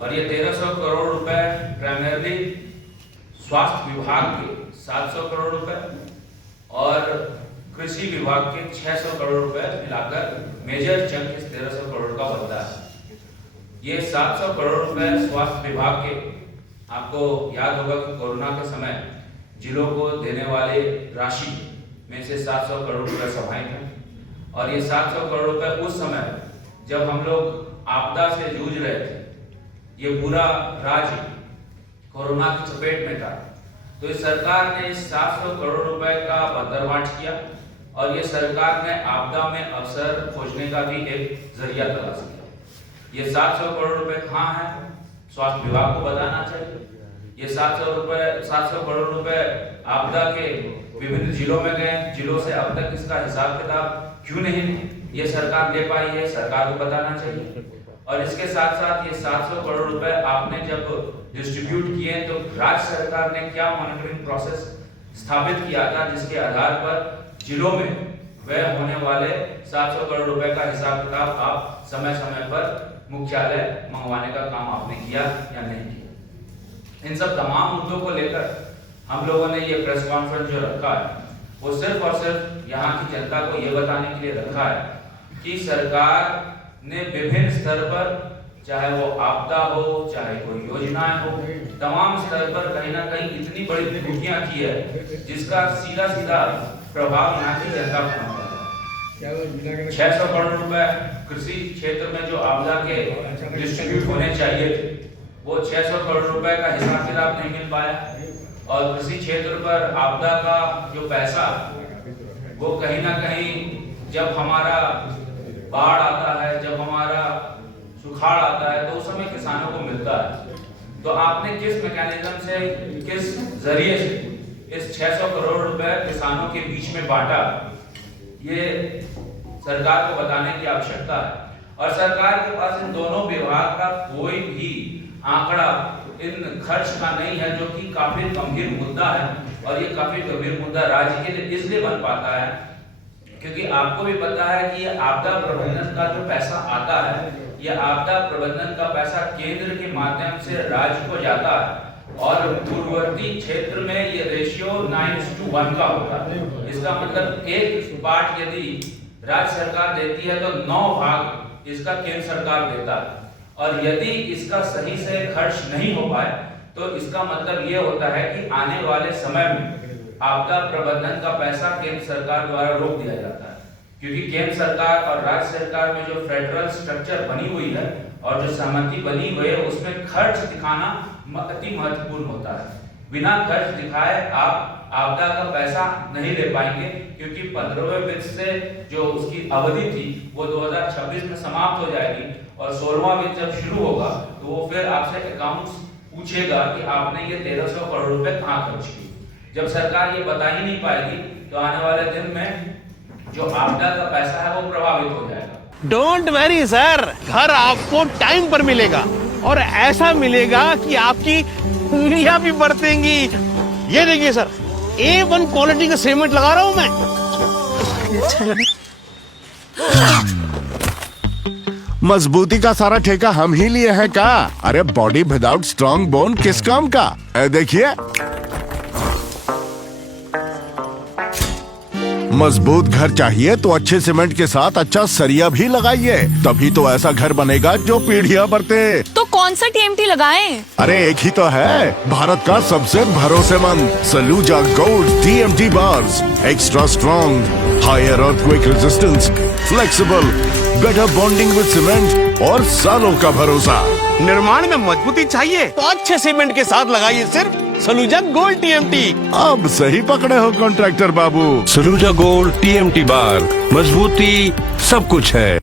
और ये 1300 करोड़ रुपए प्राइमरली स्वास्थ्य विभाग के 700 करोड़ रुपए और कृषि विभाग के 600 करोड़ रुपए मिलाकर मेजर चंक इस 1300 करोड़ का बनता है। ये 700 करोड़ रुपए स्वास्थ्य विभाग के, आपको याद होगा कि कोरोना के समय जिलों को देने वाले राशि में से 700 करोड़ रुपए समाहित है। और ये 700 करोड़ रुपए उस समय जब हम लोग आपदा से जूझ रहे थे, ये पूरा राज्य कोरोना की चपेट में था, तो इस सरकार ने इस 700 करोड़ रुपए का बंदरबांट किया और ये सरकार ने आपदा में अवसर खोजने का भी एक जरिया तलाश किया। ये 700 करोड़ रुपए कहाँ है, स्वास्थ्य विभाग को बताना चाहिए। ये 700 करोड़ रुपए आपदा के विभिन्न जिलों में गए, जिलों से अब तक इसका हिसाब किताब क्यों नहीं ये सरकार ले पाई है, सरकार को बताना चाहिए। और इसके साथ साथ ये 700 करोड़ रुपए आपने जब डिस्ट्रीब्यूट किए तो राज्य सरकार ने क्या मॉनिटरिंग प्रोसेस स्थापित किया था, जिसके आधार पर जिलों में व्यय होने वाले 700 करोड़ रुपए का हिसाब किताब आप समय समय पर मुख्यालय मंगवाने का काम आपने किया या नहीं किया। इन सब तमाम मुद्दों को लेकर हम लोगों ने ये प्रेस कॉन्फ्रेंस जो रखा है वो सिर्फ और सिर्फ यहाँ की जनता को ये बताने के लिए रखा है कि सरकार ने विभिन्न स्तर पर, चाहे वो आपदा हो, चाहे कोई योजनाएं हो, तमाम स्तर पर कहीं ना कहीं इतनी बड़ी त्रुटियां की है जिसका सीधा सीधा प्रभाव यहाँ की जनता को पड़ता है। 600 करोड़ रुपए कृषि क्षेत्र में जो आपदा के डिस्ट्रीब्यूट होने चाहिए थे, वो 600 करोड़ रुपए का हिसाब किताब नहीं मिल पाया। और कृषि क्षेत्र पर आपदा का जो पैसा वो कहीं ना कहीं जब हमारा बाढ़ आता है, जब हमारा सुखाड़ आता है, तो उस समय किसानों को मिलता है। तो आपने किस मैकेनिज्म से, किस जरिए से इस 600 करोड़ रुपए किसानों के बीच में बांटा, ये सरकार को बताने की आवश्यकता है। और सरकार के पास इन दोनों विभाग का कोई भी आंकड़ा इन खर्च का नहीं है, जो कि काफी गंभीर मुद्दा है। और ये काफी गंभीर मुद्दा राज्य के लिए इसलिए बन पाता है क्योंकि आपको भी पता है कि ये आपदा प्रबंधन का जो पैसा आता है, ये आपदा प्रबंधन का पैसा केंद्र के माध्यम से राज्य को जाता है और पूर्ववर्ती क्षेत्र में ये रेशियो 9:1 का होता है। इसका मतलब एक पार्ट यदि राज्य सरकार देती है तो 9 भाग इसका केंद्र सरकार देता है। और यदि इसका सही से खर्च नहीं हो पाए तो इसका मतलब ये होता है कि आने वाले समय में आपदा प्रबंधन का पैसा केंद्र सरकार द्वारा रोक दिया जाता है। क्योंकि केंद्र सरकार और राज्य सरकार में जो फेडरल स्ट्रक्चर बनी हुई है और जो सहमति बनी हुई है, उसमें खर्च दिखाना अति महत्वपूर्ण होता है। बिना खर्च दिखाए आप आपदा का पैसा नहीं ले पाएंगे, क्योंकि 15वें वित्त से जो उसकी अवधि थी वो 2026 में समाप्त हो जाएगी और 16वां वित्त जब शुरू होगा तो वो फिर आपसे अकाउंट्स पूछेगा कि आपने ये 1300 करोड़ रुपए कहाँ खर्च किए। जब सरकार ये बता ही नहीं पाएगी तो आने वाले दिन में जो आपदा का पैसा है वो प्रभावित हो जाएगा। डोंट वरी सर, घर आपको टाइम पर मिलेगा और ऐसा मिलेगा कि आपकी उंगलियां भी बरतेंगी। ये देखिए सर, A1 क्वालिटी का सीमेंट लगा रहा हूं मैं। मजबूती का सारा ठेका हम ही लिए हैं का? अरे बॉडी विदाउट स्ट्रॉन्ग बोन किस काम का? देखिए, मजबूत घर चाहिए तो अच्छे सीमेंट के साथ अच्छा सरिया भी लगाइए, तभी तो ऐसा घर बनेगा जो पीढ़ियां बरते। तो कौन सा TMT लगाएं? अरे एक ही तो है, भारत का सबसे भरोसेमंद Saluja gold TMT bars. Extra strong, higher earthquake resistance, flexible, better bonding with cement और सालों का भरोसा। निर्माण में मजबूती चाहिए तो अच्छे सीमेंट के साथ लगाइए सिर्फ सलूजा गोल्ड TMT। अब सही पकड़े हो कॉन्ट्रैक्टर बाबू। सलूजा गोल्ड TMT बार, मजबूती सब कुछ है।